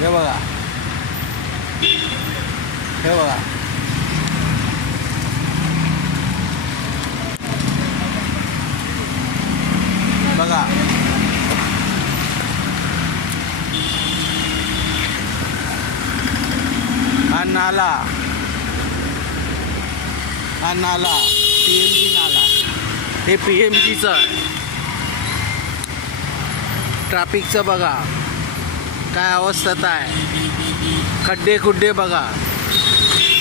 हे बघा, हे बघा. बघा हा नाला, हा नाला PMG नाला, हे PMGचं आहे. ट्रॅफिकचं बघा काय अवस्था आहे. खड्डे खुड्डे बघा,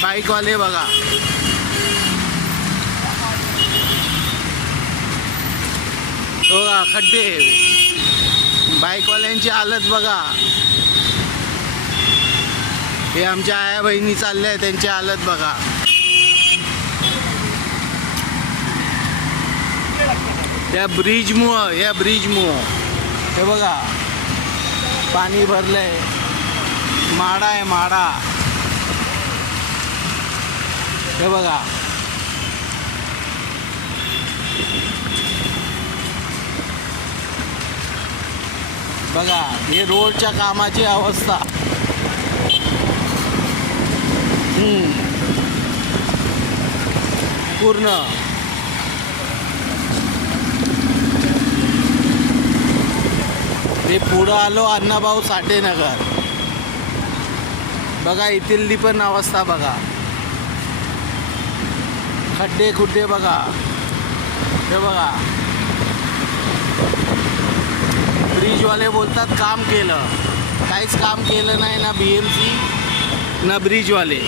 बाईकवाले बघा. बघा खड्डे, बाईकवाल्यांची हालत बघा. हे आमच्या आया बहिणी चालल्या त्यांची हालत बघा. त्या ब्रिजमुळं, या ब्रिजमुळं हे बघा पाणी भरलंय. माडा आहे माडा, हे बघा. बघा हे रोडच्या कामाची अवस्था. पूर्ण ते पुढं आलो अण्णाभाऊ साठे नगर. बघा इथली पण अवस्था बघा. खड्डे खुड्डे बघा, हे बघा. ब्रिजवाले बोलतात काम केलं, काहीच काम केलं नाही ना BMC ना ब्रिजवाले.